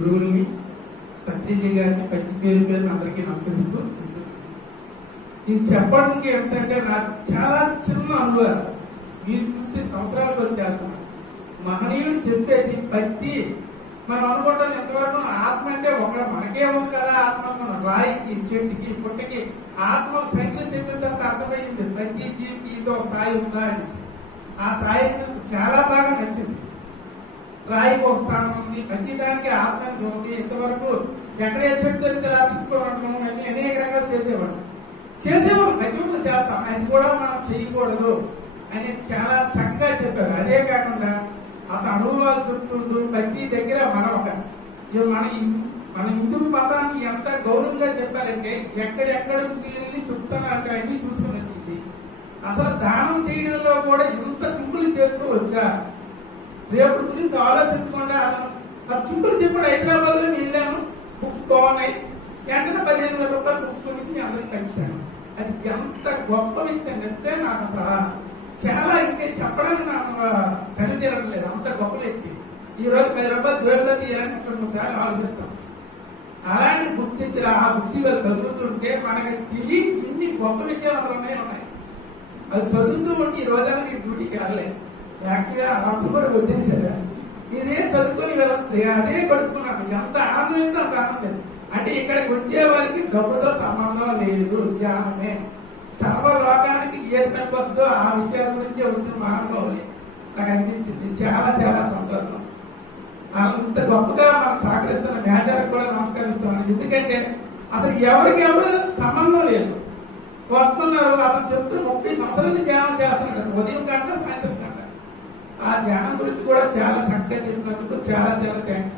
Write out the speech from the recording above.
గురువుల్ని పత్రిజీ గారిని ప్రతి పేరు పేరు అందరికీ నమస్కరిస్తూ నేను చెప్పడానికి ఏంటంటే నాకు చాలా చిన్న అనుభవాలు మీరు చూస్తే సంవత్సరాలకు వచ్చేస్తున్నాను. మహనీయుడు చెప్పేది ప్రతి మనం అనుకుంటాం ఎంతవరకు ఆత్మ అంటే ఒక మనకే ఉంది కదా ఆత్మ, మన రాయికి చెట్టుకి పుట్టకి ఆత్మ సంఖ్యలు చెప్పిన తర్వాత అర్థమైంది ప్రతి జీవికి ఇదో స్థాయి ఉందా అని. ఆ స్థాయి చాలా బాగా నచ్చింది. రాయికి ఒక స్థానం ఉంది, ప్రతి దానికి ఆత్మ ఉంది. ఇంతవరకు ఎక్కడే చెట్టు దొరికితే రాసుకోవడం అని అనేక రకాలు చేసేవాడు ప్రతి ఒక్కరు చేస్తాం, అది కూడా మనం చేయకూడదు అని చాలా చక్కగా చెప్పారు. అదే కాకుండా అతను అనుభవాలు చెప్తుంటూ ప్రతి దగ్గర మన హిందూ మతాన్ని ఎంత గౌరవంగా చెప్పారంటే ఎక్కడెక్కడికి వెళ్ళి చెప్తానంటే అన్ని చూసుకుని వచ్చేసి అసలు దానం చేయడంలో కూడా ఇంత సింపుల్ చేసుకోవచ్చా, రేపు గురించి ఆలోచించకుండా అతను సింపుల్ చెప్పాడు. హైదరాబాద్ లో నేను వెళ్ళాను, బుక్స్ బాగున్నాయి, వెంటనే 15,000 రూపాయలు బుక్స్ కొనేసి నేను అందరికి కలిశాను. అది ఎంత గొప్ప వ్యక్తి అంటే నాకు అసలు చాలా ఇంకే చెప్పడానికి నాకు తడి తీరట్లేదు, అంత గొప్ప వ్యక్తి. ఈ రోజు 10 రూపాయలు జోబులో తీయాలని 2 సార్లు ఆలోచిస్తాం. అలాంటి బుక్స్ ఇచ్చిన ఆ బుక్స్ ఇవాళ చదువుతుంటే మనకి తెలియ ఇన్ని గొప్ప విషయాలు ఉన్నాయి. అది చదువుతూ ఉంటే ఈ రోజానికి డ్యూటీకి వెళ్ళలేదు, యాక్చువల్గా అప్పుడు కూడా వదిలేసారు. ఇదే చదువుకొని అదే కట్టుకున్నాను. ఎంత ఆనందం అంత ఆనందం. అంటే ఇక్కడికి వచ్చే వాళ్ళకి డబ్బుతో సంబంధం లేదు, ధ్యానమే సర్వలోకానికి ఏది పనికి వస్తుందో ఆ విషయాల గురించి వచ్చిన మహానుభావులే నాకు అనిపించింది. చాలా చాలా సంతోషం. అంత గొప్పగా మనకు సహకరిస్తున్న మేషాలకు కూడా నమస్కరిస్తున్నాను. ఎందుకంటే అసలు ఎవరికి ఎవరు సంబంధం లేదు, వస్తున్నారు. అతను చెప్తూ 30 సంవత్సరాల నుంచి ధ్యానం చేస్తున్నాడు, ఉదయం గంట సాయంత్రం గంట. ఆ ధ్యానం గురించి కూడా చాలా చక్కగా చెప్పినందుకు చాలా చాలా థ్యాంక్స్.